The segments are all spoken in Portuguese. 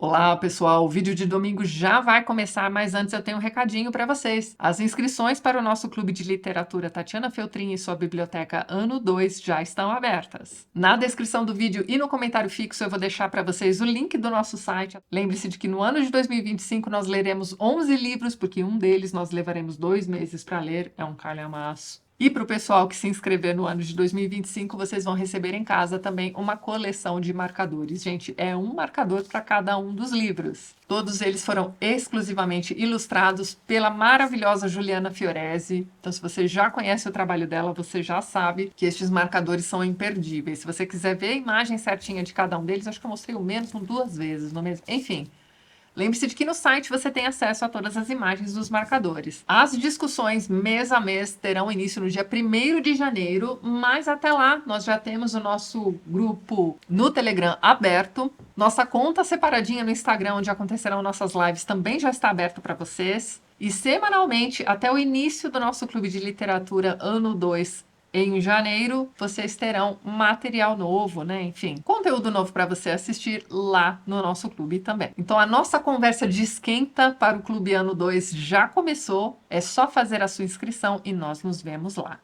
Olá, pessoal! O vídeo de domingo já vai começar, mas antes eu tenho um recadinho para vocês. As inscrições para o nosso clube de literatura Tatiana Feltrin e sua biblioteca Ano 2 já estão abertas. Na descrição do vídeo e no comentário fixo eu vou deixar para vocês o link do nosso site. Lembre-se de que no ano de 2025 nós leremos 11 livros, porque um deles nós levaremos 2 meses para ler, é um calhamaço. E para o pessoal que se inscrever no ano de 2025, vocês vão receber em casa também uma coleção de marcadores. Gente, é um marcador para cada um dos livros. Todos eles foram exclusivamente ilustrados pela maravilhosa Juliana Fiorese. Então, se você já conhece o trabalho dela, você já sabe que estes marcadores são imperdíveis. Se você quiser ver a imagem certinha de cada um deles, acho que eu mostrei o mesmo 2 vezes, no mesmo. Enfim. Lembre-se de que no site você tem acesso a todas as imagens dos marcadores. As discussões mês a mês terão início no dia 1º de janeiro, mas até lá nós já temos o nosso grupo no Telegram aberto. Nossa conta separadinha no Instagram, onde acontecerão nossas lives, também já está aberto para vocês. E semanalmente, até o início do nosso clube de literatura ano 2, em janeiro, vocês terão material novo, né? Enfim, conteúdo novo para você assistir lá no nosso clube também. Então, a nossa conversa de esquenta para o Clube Ano 2 já começou. É só fazer a sua inscrição e nós nos vemos lá.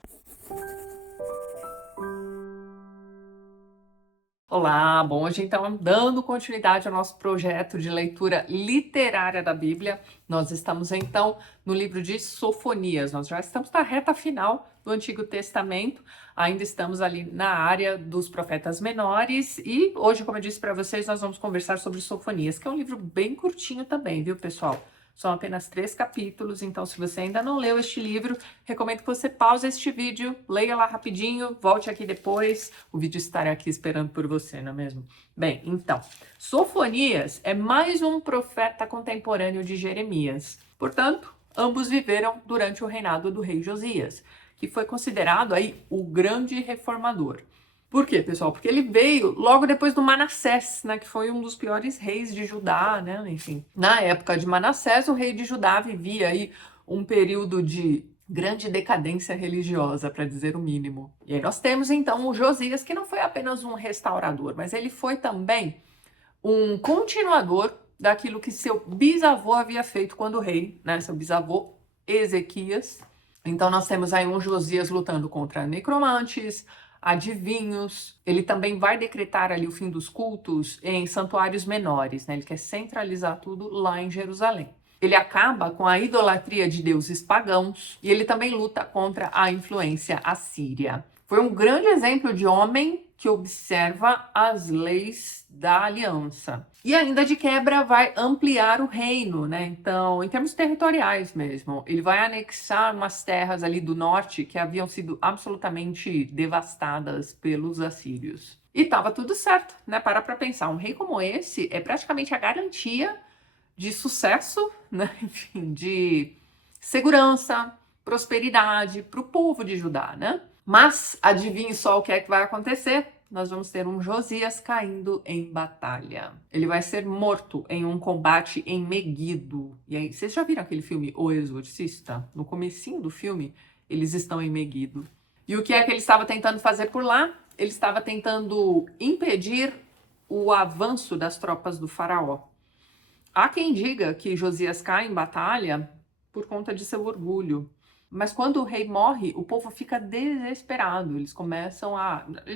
Olá, bom, hoje então, dando continuidade ao nosso projeto de leitura literária da Bíblia, nós estamos então no livro de Sofonias, nós já estamos na reta final do Antigo Testamento, ainda estamos ali na área dos profetas menores e hoje, como eu disse para vocês, nós vamos conversar sobre Sofonias, que é um livro bem curtinho também, viu, pessoal? São apenas 3 capítulos, então se você ainda não leu este livro, recomendo que você pause este vídeo, leia lá rapidinho, volte aqui depois, o vídeo estará aqui esperando por você, não é mesmo? Bem, então, Sofonias é mais um profeta contemporâneo de Jeremias. Portanto, ambos viveram durante o reinado do rei Josias, que foi considerado aí o grande reformador. Por quê, pessoal? Porque ele veio logo depois do Manassés, né, que foi um dos piores reis de Judá, né? Enfim, na época de Manassés, o rei de Judá vivia aí um período de grande decadência religiosa, para dizer o mínimo. E aí nós temos então o Josias, que não foi apenas um restaurador, mas ele foi também um continuador daquilo que seu bisavô havia feito quando rei, né? Seu bisavô Ezequias. Então nós temos aí um Josias lutando contra necromantes, adivinhos. Ele também vai decretar ali o fim dos cultos em santuários menores, né? Ele quer centralizar tudo lá em Jerusalém. Ele acaba com a idolatria de deuses pagãos e ele também luta contra a influência assíria. Foi um grande exemplo de homem que observa as leis da aliança. E ainda de quebra vai ampliar o reino, né? Então, em termos territoriais mesmo, ele vai anexar umas terras ali do norte que haviam sido absolutamente devastadas pelos assírios. E estava tudo certo, né? Para pensar, um rei como esse é praticamente a garantia de sucesso, né? Enfim, de segurança, prosperidade para o povo de Judá, né? Mas adivinhe só o que é que vai acontecer? Nós vamos ter um Josias caindo em batalha. Ele vai ser morto em um combate em Meguido. E aí, vocês já viram aquele filme O Exorcista? No comecinho do filme, eles estão em Meguido. E o que é que ele estava tentando fazer por lá? Ele estava tentando impedir o avanço das tropas do faraó. Há quem diga que Josias cai em batalha por conta de seu orgulho. Mas quando o rei morre, o povo fica desesperado. Eles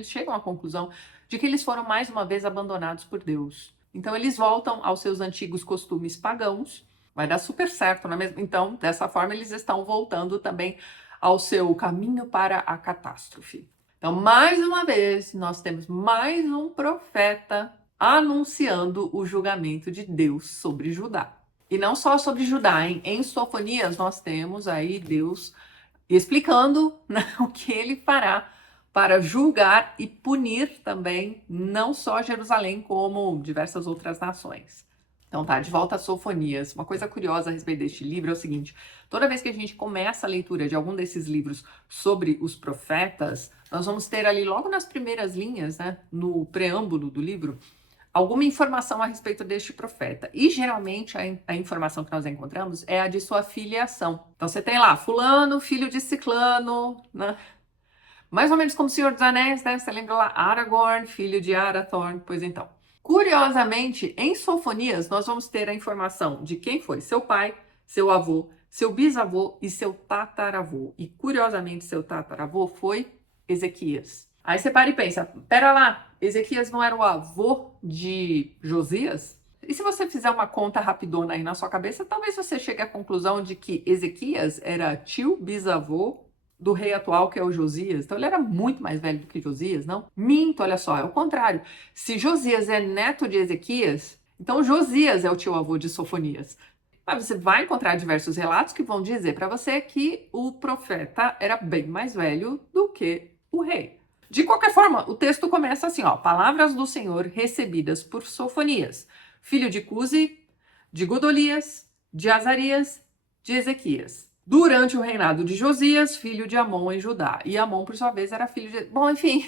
chegam à conclusão de que eles foram mais uma vez abandonados por Deus. Então eles voltam aos seus antigos costumes pagãos. Vai dar super certo, não é mesmo? Então, dessa forma, eles estão voltando também ao seu caminho para a catástrofe. Então, mais uma vez, nós temos mais um profeta anunciando o julgamento de Deus sobre Judá. E não só sobre Judá, hein? Em Sofonias nós temos aí Deus explicando, né, o que ele fará para julgar e punir também não só Jerusalém, como diversas outras nações. Então tá, de volta a Sofonias. Uma coisa curiosa a respeito deste livro é o seguinte: toda vez que a gente começa a leitura de algum desses livros sobre os profetas, nós vamos ter ali logo nas primeiras linhas, né, no preâmbulo do livro, alguma informação a respeito deste profeta. E geralmente a informação que nós encontramos é a de sua filiação. Então você tem lá, fulano, filho de ciclano, né? Mais ou menos como o Senhor dos Anéis, né? Você lembra lá, Aragorn, filho de Arathorn. Pois então, Curiosamente, em Sofonias, nós vamos ter a informação de quem foi seu pai, seu avô, seu bisavô e seu tataravô. E, curiosamente, seu tataravô foi Ezequias. Aí você para e pensa, pera lá, Ezequias não era o avô de Josias? E se você fizer uma conta rapidona aí na sua cabeça, talvez você chegue à conclusão de que Ezequias era tio bisavô do rei atual, que é o Josias. Então ele era muito mais velho do que Josias, não? Minto, olha só, é o contrário. Se Josias é neto de Ezequias, então Josias é o tio-avô de Sofonias. Mas você vai encontrar diversos relatos que vão dizer para você que o profeta era bem mais velho do que o rei. De qualquer forma, o texto começa assim, ó, palavras do Senhor recebidas por Sofonias, filho de Cusi, de Godolias, de Azarias, de Ezequias, durante o reinado de Josias, filho de Amon em Judá. E Amon, por sua vez, era filho de... Bom, enfim,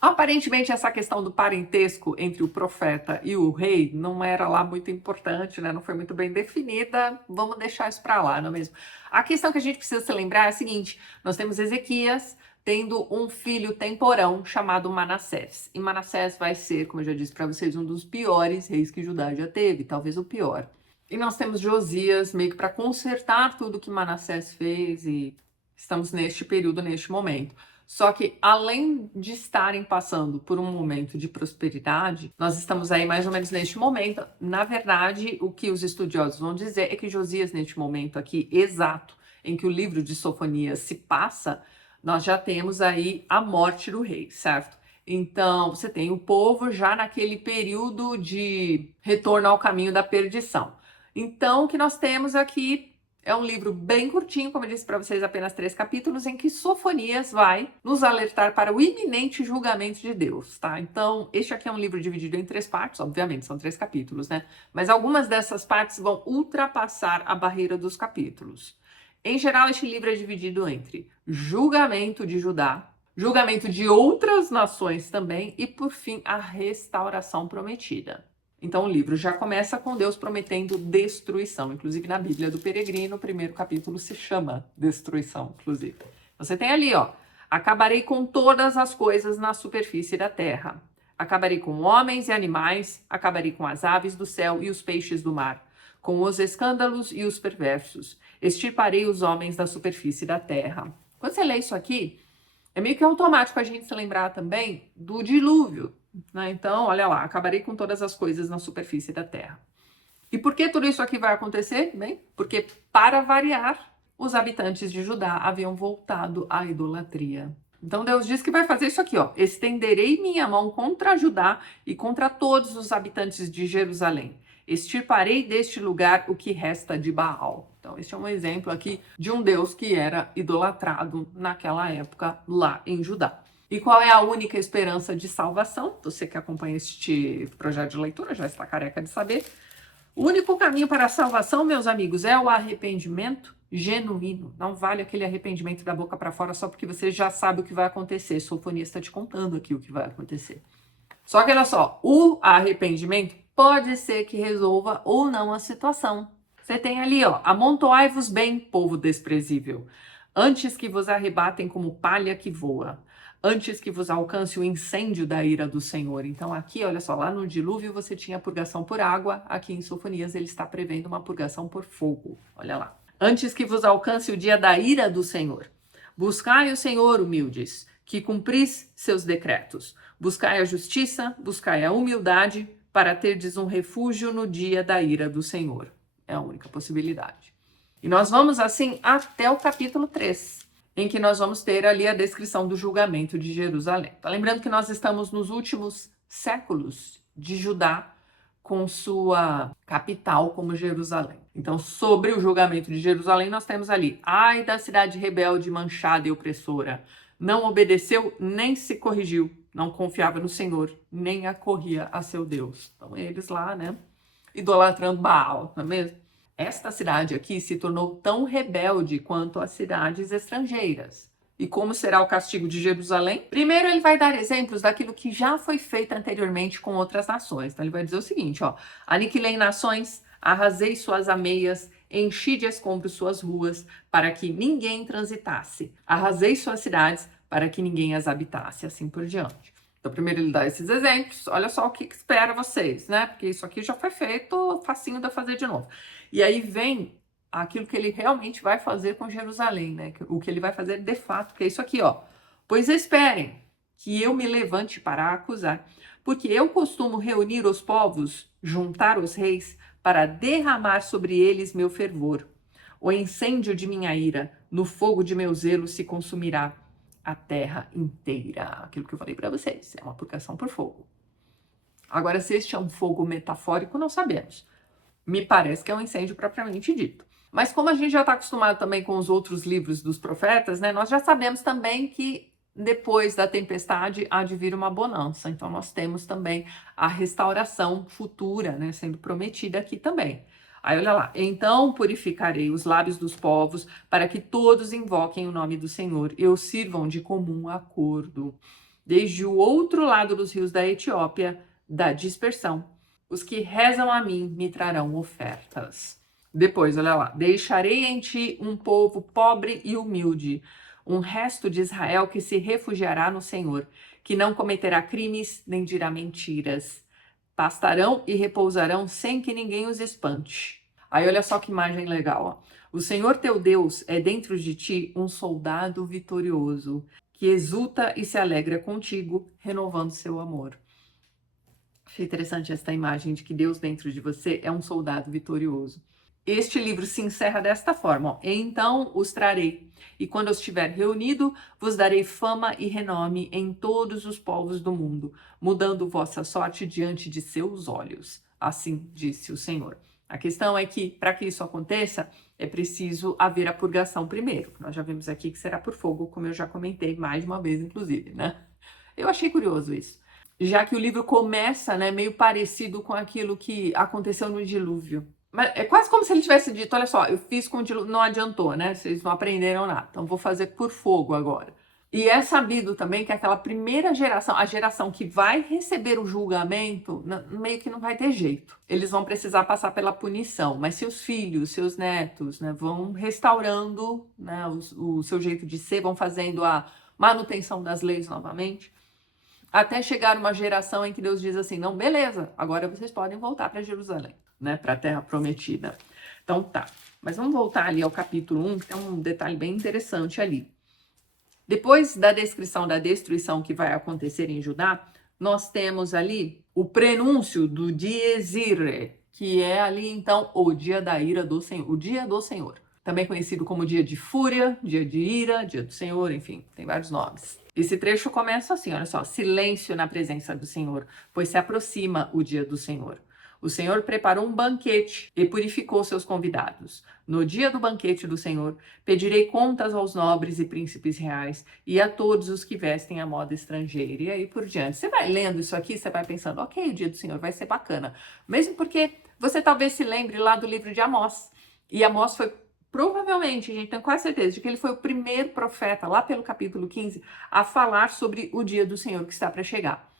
aparentemente essa questão do parentesco entre o profeta e o rei não era lá muito importante, né? Não foi muito bem definida. Vamos deixar isso para lá, não é mesmo? A questão que a gente precisa se lembrar é a seguinte: nós temos Ezequias tendo um filho temporão chamado Manassés. E Manassés vai ser, como eu já disse para vocês, um dos piores reis que Judá já teve, talvez o pior. E nós temos Josias meio que para consertar tudo que Manassés fez, e estamos neste período, neste momento. Só que, além de estarem passando por um momento de prosperidade, nós estamos aí mais ou menos neste momento. Na verdade, o que os estudiosos vão dizer é que Josias, neste momento aqui exato, em que o livro de Sofonias se passa, nós já temos aí a morte do rei, certo? Então, você tem o povo já naquele período de retorno ao caminho da perdição. Então, o que nós temos aqui é um livro bem curtinho, como eu disse para vocês, apenas 3 capítulos, em que Sofonias vai nos alertar para o iminente julgamento de Deus, tá? Então, este aqui é um livro dividido em 3 partes, obviamente, são 3 capítulos, né? Mas algumas dessas partes vão ultrapassar a barreira dos capítulos. Em geral, este livro é dividido entre julgamento de Judá, julgamento de outras nações também e, por fim, a restauração prometida. Então o livro já começa com Deus prometendo destruição. Inclusive na Bíblia do Peregrino, o primeiro capítulo se chama Destruição, inclusive. Você tem ali, ó, acabarei com todas as coisas na superfície da terra. Acabarei com homens e animais, acabarei com as aves do céu e os peixes do mar, com os escândalos e os perversos. Extirparei os homens da superfície da terra. Quando você lê isso aqui, é meio que automático a gente se lembrar também do dilúvio, né? Então, olha lá, acabarei com todas as coisas na superfície da terra. E por que tudo isso aqui vai acontecer? Bem, porque, para variar, os habitantes de Judá haviam voltado à idolatria. Então Deus diz que vai fazer isso aqui, ó. Estenderei minha mão contra Judá e contra todos os habitantes de Jerusalém. Extirparei deste lugar o que resta de Baal. Então, este é um exemplo aqui de um Deus que era idolatrado naquela época lá em Judá. E qual é a única esperança de salvação? Você que acompanha este projeto de leitura já está careca de saber. O único caminho para a salvação, meus amigos, é o arrependimento genuíno. Não vale aquele arrependimento da boca para fora só porque você já sabe o que vai acontecer. Sofonias está te contando aqui o que vai acontecer. Só que olha só, o arrependimento pode ser que resolva ou não a situação. Você tem ali, ó, amontoai-vos bem, povo desprezível, antes que vos arrebatem como palha que voa, antes que vos alcance o incêndio da ira do Senhor. Então aqui, olha só, lá no dilúvio você tinha purgação por água, aqui em Sofonias ele está prevendo uma purgação por fogo. Olha lá. Antes que vos alcance o dia da ira do Senhor. Buscai o Senhor, humildes, que cumpris seus decretos. Buscai a justiça, buscai a humildade, para terdes um refúgio no dia da ira do Senhor. É a única possibilidade. E nós vamos assim até o capítulo 3, em que nós vamos ter ali a descrição do julgamento de Jerusalém. Tá lembrando que nós estamos nos últimos séculos de Judá, com sua capital como Jerusalém. Então, sobre o julgamento de Jerusalém, nós temos ali: ai da cidade rebelde, manchada e opressora, não obedeceu nem se corrigiu, não confiava no Senhor, nem acorria a seu Deus. Então, eles lá, né, idolatrando Baal, não é mesmo? Esta cidade aqui se tornou tão rebelde quanto as cidades estrangeiras. E como será o castigo de Jerusalém? Primeiro, ele vai dar exemplos daquilo que já foi feito anteriormente com outras nações. Então, ele vai dizer o seguinte, ó: aniquilei nações, arrasei suas ameias, enchi de escombros suas ruas, para que ninguém transitasse. Arrasei suas cidades, para que ninguém as habitasse, assim por diante. Então, primeiro ele dá esses exemplos, olha só o que espera vocês, né? Porque isso aqui já foi feito, facinho de fazer de novo. E aí vem aquilo que ele realmente vai fazer com Jerusalém, né? O que ele vai fazer de fato, que é isso aqui, ó. Pois esperem que eu me levante para acusar, porque eu costumo reunir os povos, juntar os reis, para derramar sobre eles meu fervor. O incêndio de minha ira, no fogo de meu zelo se consumirá a terra inteira. Aquilo que eu falei para vocês, é uma purgação por fogo. Agora, se este é um fogo metafórico, não sabemos. Me parece que é um incêndio propriamente dito. Mas como a gente já está acostumado também com os outros livros dos profetas, né, nós já sabemos também que depois da tempestade há de vir uma bonança. Então nós temos também a restauração futura, né, sendo prometida aqui também. Aí olha lá, então purificarei os lábios dos povos para que todos invoquem o nome do Senhor e o sirvam de comum acordo. Desde o outro lado dos rios da Etiópia, da dispersão, os que rezam a mim me trarão ofertas. Depois, olha lá, deixarei em ti um povo pobre e humilde, um resto de Israel que se refugiará no Senhor, que não cometerá crimes nem dirá mentiras. Pastarão e repousarão sem que ninguém os espante. Aí olha só que imagem legal, ó. O Senhor teu Deus é dentro de ti um soldado vitorioso, que exulta e se alegra contigo, renovando seu amor. Achei interessante esta imagem de que Deus dentro de você é um soldado vitorioso. Este livro se encerra desta forma, ó. Então os trarei, e quando eu estiver reunido, vos darei fama e renome em todos os povos do mundo, mudando vossa sorte diante de seus olhos. Assim disse o Senhor. A questão é que, para que isso aconteça, é preciso haver a purgação primeiro. Nós já vimos aqui que será por fogo, como eu já comentei mais de uma vez, inclusive, né? Eu achei curioso isso, já que o livro começa, né, meio parecido com aquilo que aconteceu no dilúvio. Mas é quase como se ele tivesse dito, olha só, eu fiz com o dilúvio, não adiantou, né? Vocês não aprenderam nada, então vou fazer por fogo agora. E é sabido também que aquela primeira geração, a geração que vai receber o julgamento, meio que não vai ter jeito. Eles vão precisar passar pela punição, mas seus filhos, seus netos, né, vão restaurando, né, o seu jeito de ser, vão fazendo a manutenção das leis novamente, até chegar uma geração em que Deus diz assim, não, beleza, agora vocês podem voltar para Jerusalém, né, para a terra prometida. Então tá, mas vamos voltar ali ao capítulo 1, que tem um detalhe bem interessante ali. Depois da descrição da destruição que vai acontecer em Judá, nós temos ali o prenúncio do Dies Irae, que é ali então o dia da ira do Senhor, o dia do Senhor. Também conhecido como dia de fúria, dia de ira, dia do Senhor, enfim, tem vários nomes. Esse trecho começa assim, olha só, silêncio na presença do Senhor, pois se aproxima o dia do Senhor. O Senhor preparou um banquete e purificou seus convidados. No dia do banquete do Senhor, pedirei contas aos nobres e príncipes reais e a todos os que vestem a moda estrangeira. E aí por diante. Você vai lendo isso aqui, você vai pensando, ok, o dia do Senhor vai ser bacana. Mesmo porque você talvez se lembre lá do livro de Amós. E Amós foi, provavelmente, a gente tem quase certeza de que ele foi o primeiro profeta, lá pelo capítulo 15, a falar sobre o dia do Senhor que está para chegar.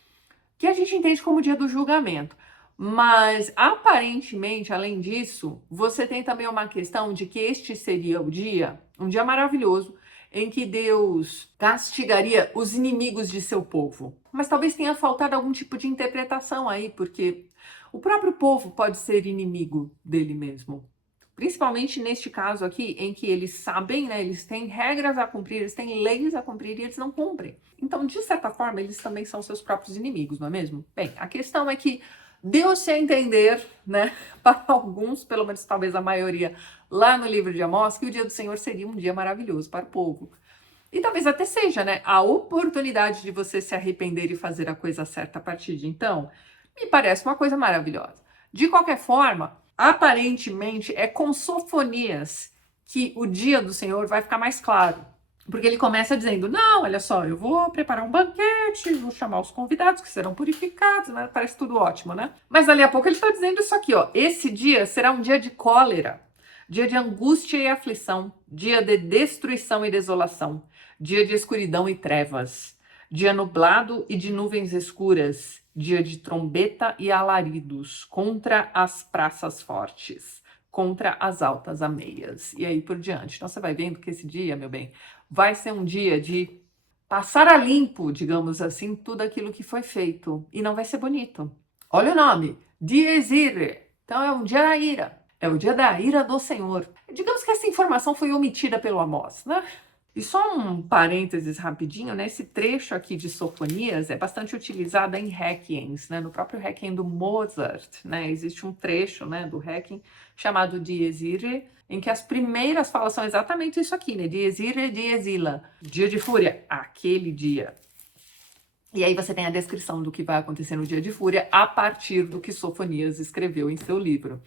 Que a gente entende como o dia do julgamento. Mas, aparentemente, além disso, você tem também uma questão de que este seria o dia, um dia maravilhoso, em que Deus castigaria os inimigos de seu povo. Mas talvez tenha faltado algum tipo de interpretação aí, porque o próprio povo pode ser inimigo dele mesmo. Principalmente neste caso aqui, em que eles sabem, né, eles têm regras a cumprir, eles têm leis a cumprir e eles não cumprem. Então, de certa forma, eles também são seus próprios inimigos, não é mesmo? Bem, a questão é que deu-se a entender, né, para alguns, pelo menos talvez a maioria, lá no livro de Amós, que o dia do Senhor seria um dia maravilhoso para o povo. E talvez até seja, né, a oportunidade de você se arrepender e fazer a coisa certa a partir de então, me parece uma coisa maravilhosa. De qualquer forma, aparentemente é com Sofonias que o dia do Senhor vai ficar mais claro. Porque ele começa dizendo, não, olha só, eu vou preparar um banquete, vou chamar os convidados que serão purificados, né? Parece tudo ótimo, né? Mas dali a pouco ele está dizendo isso aqui, ó. Esse dia será um dia de cólera, dia de angústia e aflição, dia de destruição e desolação, dia de escuridão e trevas, dia nublado e de nuvens escuras, dia de trombeta e alaridos contra as praças fortes, contra as altas ameias, e aí por diante. Então você vai vendo que esse dia, meu bem, vai ser um dia de passar a limpo, digamos assim, tudo aquilo que foi feito. E não vai ser bonito. Olha o nome, Dies Irae. Então é um dia da ira. É o dia da ira do Senhor. Digamos que essa informação foi omitida pelo Amós, né? E só um parênteses rapidinho, né? Esse trecho aqui de Sofonias é bastante utilizado em Requiems, né? No próprio Requiem do Mozart, né? Existe um trecho, né, do Requiem chamado Dies Irae, em que as primeiras falas são exatamente isso aqui, né? Dies Irae, dies illa. Dia de fúria, aquele dia. E aí você tem a descrição do que vai acontecer no dia de fúria a partir do que Sofonias escreveu em seu livro.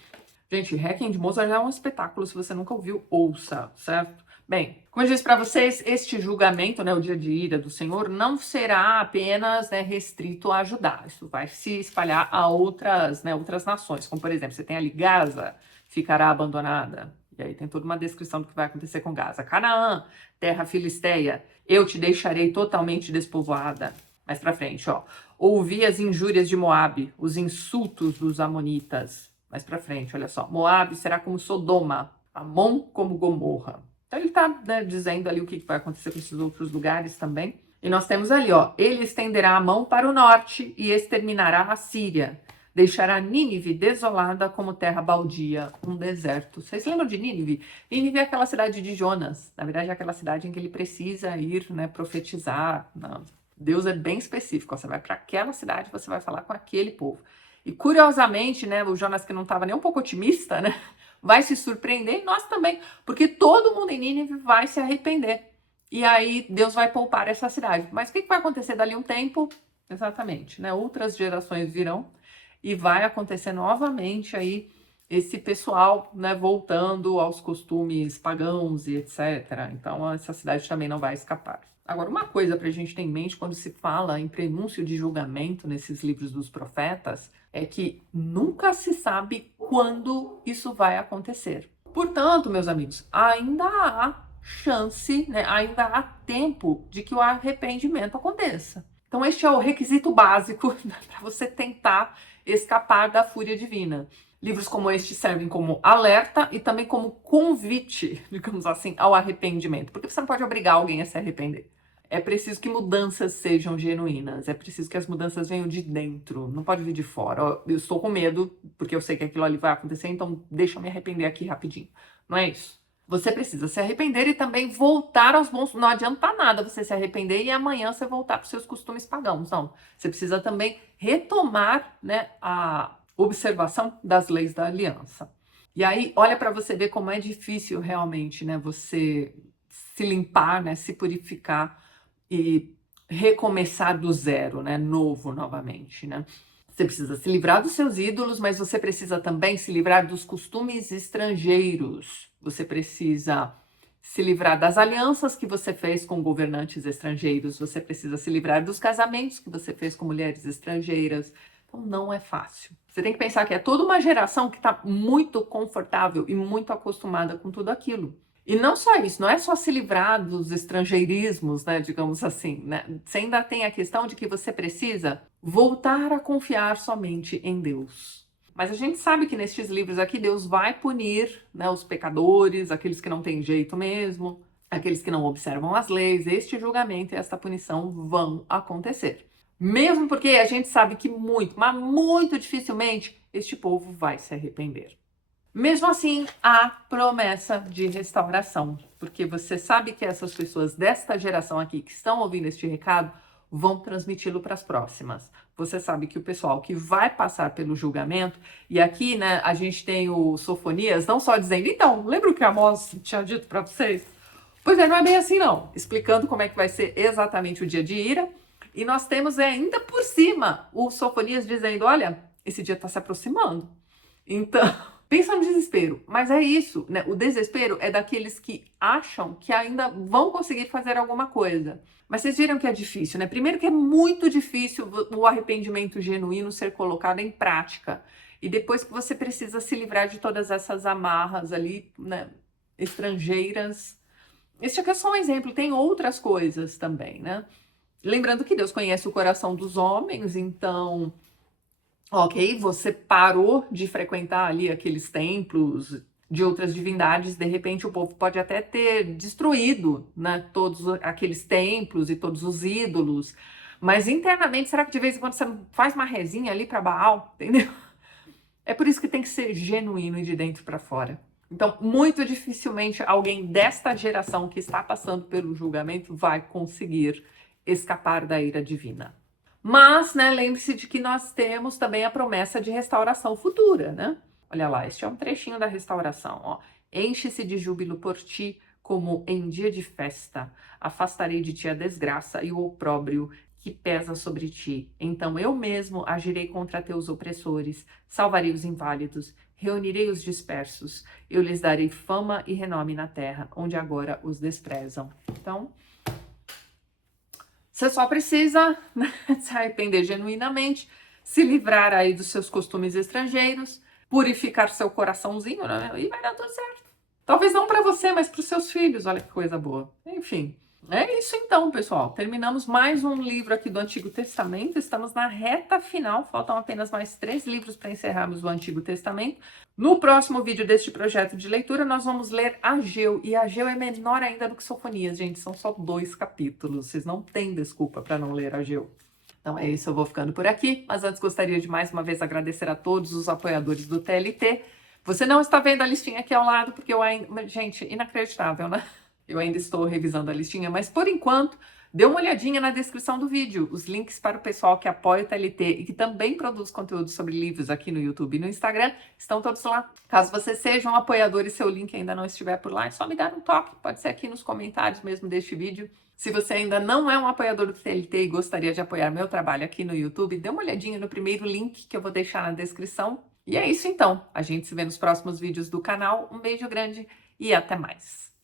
Gente, Requiem de Mozart é um espetáculo, se você nunca ouviu, ouça, certo? Bem, como eu disse para vocês, este julgamento, né, o dia de ira do Senhor, não será apenas, né, restrito a Judá. Isso vai se espalhar a outras, né, outras nações, como por exemplo, você tem ali Gaza, ficará abandonada. E aí tem toda uma descrição do que vai acontecer com Gaza. Canaã, terra filisteia, eu te deixarei totalmente despovoada. Mais pra frente, ó. Ouvi as injúrias de Moabe, os insultos dos amonitas. Mais pra frente, olha só. Moabe será como Sodoma, Amon como Gomorra. Então ele tá, né, dizendo ali o que vai acontecer com esses outros lugares também. E nós temos ali, ó. Ele estenderá a mão para o norte e exterminará a Síria. Deixará Nínive desolada como terra baldia, um deserto. Vocês lembram de Nínive? Nínive é aquela cidade de Jonas. Na verdade, é aquela cidade em que ele precisa ir, né, profetizar. Não. Deus é bem específico. Ó, você vai para aquela cidade, você vai falar com aquele povo. E curiosamente, né, o Jonas, que não estava nem um pouco otimista, né, vai se surpreender, e nós também, porque todo mundo em Nínive vai se arrepender. E aí Deus vai poupar essa cidade. Mas o que vai acontecer dali um tempo? Exatamente, né? Outras gerações virão e vai acontecer novamente aí esse pessoal, né, voltando aos costumes pagãos e etc. Então essa cidade também não vai escapar. Agora, uma coisa para a gente ter em mente quando se fala em prenúncio de julgamento nesses livros dos profetas é que nunca se sabe quando isso vai acontecer. Portanto, meus amigos, ainda há chance, né, ainda há tempo de que o arrependimento aconteça. Então, este é o requisito básico para você tentar escapar da fúria divina. Livros como este servem como alerta e também como convite, digamos assim, ao arrependimento. Porque você não pode obrigar alguém a se arrepender. É preciso que mudanças sejam genuínas. É preciso que as mudanças venham de dentro. Não pode vir de fora. Eu estou com medo, porque eu sei que aquilo ali vai acontecer, então deixa eu me arrepender aqui rapidinho. Não é isso? Você precisa se arrepender e também voltar aos bons... Não adianta nada você se arrepender e amanhã você voltar para os seus costumes pagãos. Não. Você precisa também retomar, né, a observação das leis da aliança. E aí, olha para você ver como é difícil realmente, né, você se limpar, né, se purificar e recomeçar do zero, né, novo novamente, né? Você precisa se livrar dos seus ídolos, mas você precisa também se livrar dos costumes estrangeiros. Você precisa se livrar das alianças que você fez com governantes estrangeiros. Você precisa se livrar dos casamentos que você fez com mulheres estrangeiras. Então, não é fácil. Você tem que pensar que é toda uma geração que está muito confortável e muito acostumada com tudo aquilo. E não só isso, não é só se livrar dos estrangeirismos, né, digamos assim, né? Você ainda tem a questão de que você precisa voltar a confiar somente em Deus. Mas a gente sabe que nestes livros aqui Deus vai punir, né, os pecadores, aqueles que não têm jeito mesmo, aqueles que não observam as leis. Este julgamento e esta punição vão acontecer. Mesmo porque a gente sabe que muito, mas muito dificilmente, este povo vai se arrepender. Mesmo assim, há promessa de restauração, porque você sabe que essas pessoas desta geração aqui que estão ouvindo este recado vão transmiti-lo para as próximas. Você sabe que o pessoal que vai passar pelo julgamento, e aqui, né, a gente tem o Sofonias não só dizendo, então, lembra o que a Amós tinha dito para vocês? Pois é, não é bem assim não, explicando como é que vai ser exatamente o dia de ira, e nós temos ainda por cima o Sofonias dizendo, olha, esse dia está se aproximando. Então, pensa no desespero, mas é isso, né? O desespero é daqueles que acham que ainda vão conseguir fazer alguma coisa. Mas vocês viram que é difícil, né? Primeiro que é muito difícil o arrependimento genuíno ser colocado em prática. E depois que você precisa se livrar de todas essas amarras ali, né, estrangeiras. Esse aqui é só um exemplo, tem outras coisas também, né? Lembrando que Deus conhece o coração dos homens, então... Ok, você parou de frequentar ali aqueles templos, de outras divindades. De repente o povo pode até ter destruído, né, todos aqueles templos e todos os ídolos, mas internamente, será que de vez em quando você não faz uma rezinha ali para Baal, entendeu? É por isso que tem que ser genuíno e de dentro para fora. Então, muito dificilmente alguém desta geração que está passando pelo julgamento vai conseguir escapar da ira divina. Mas, né, lembre-se de que nós temos também a promessa de restauração futura, né? Olha lá, este é um trechinho da restauração, ó. Enche-se de júbilo por ti, como em dia de festa. Afastarei de ti a desgraça e o opróbrio que pesa sobre ti. Então eu mesmo agirei contra teus opressores, salvarei os inválidos, reunirei os dispersos. Eu lhes darei fama e renome na terra, onde agora os desprezam. Então, você só precisa, né, se arrepender genuinamente, se livrar aí dos seus costumes estrangeiros, purificar seu coraçãozinho, né? E vai dar tudo certo. Talvez não para você, mas para os seus filhos. Olha que coisa boa. Enfim, é isso então, pessoal. Terminamos mais um livro aqui do Antigo Testamento. Estamos na reta final. Faltam apenas mais 3 livros para encerrarmos o Antigo Testamento. No próximo vídeo deste projeto de leitura, nós vamos ler Ageu. E Ageu é menor ainda do que Sofonias, gente. São só 2 capítulos. Vocês não têm desculpa para não ler Ageu. Então é isso, eu vou ficando por aqui. Mas antes gostaria de mais uma vez agradecer a todos os apoiadores do TLT. Você não está vendo a listinha aqui ao lado, porque eu ainda... Gente, inacreditável, né? Eu ainda estou revisando a listinha, mas por enquanto, dê uma olhadinha na descrição do vídeo. Os links para o pessoal que apoia o TLT e que também produz conteúdo sobre livros aqui no YouTube e no Instagram estão todos lá. Caso você seja um apoiador e seu link ainda não estiver por lá, é só me dar um toque. Pode ser aqui nos comentários mesmo deste vídeo. Se você ainda não é um apoiador do TLT e gostaria de apoiar meu trabalho aqui no YouTube, dê uma olhadinha no primeiro link que eu vou deixar na descrição. E é isso então. A gente se vê nos próximos vídeos do canal. Um beijo grande e até mais.